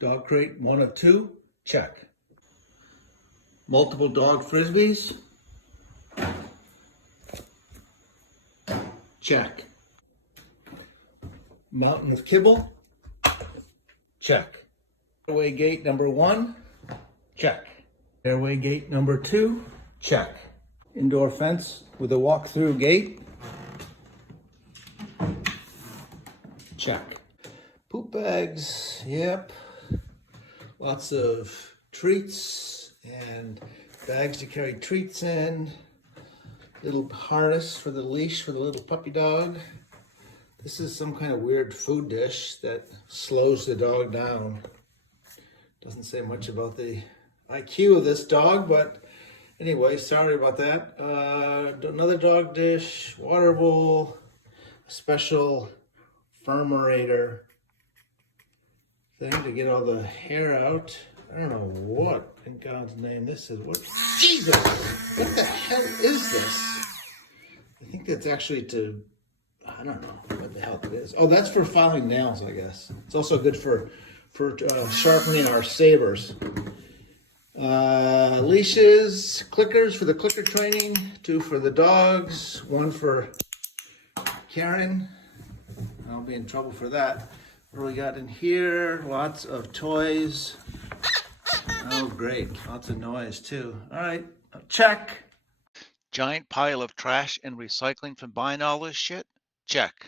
Dog crate, 1 of 2, check. Multiple dog frisbees, check. Mountain of kibble, check. Airway gate number 1, check. Airway gate number 2, check. Indoor fence with a walk-through gate, check. Poop bags, yep. Lots of treats and bags to carry treats in. Little harness for the leash for the little puppy dog. This is some kind of weird food dish that slows the dog down. Doesn't say much about the IQ of this dog, but anyway, sorry about that. Another dog dish, water bowl, a special Firmerator thing to get all the hair out. I don't know what in God's name this is. What? Jesus! What the hell is this? I think that's actually I don't know what the hell it is. Oh, that's for filing nails, I guess. It's also good for sharpening our sabers. Leashes, clickers for the clicker training, 2 for the dogs, 1 for Karen. I'll be in trouble for that. What do we got in here? Lots of toys. Oh, great. Lots of noise, too. All right, check. Giant pile of trash and recycling from buying all this shit? Check.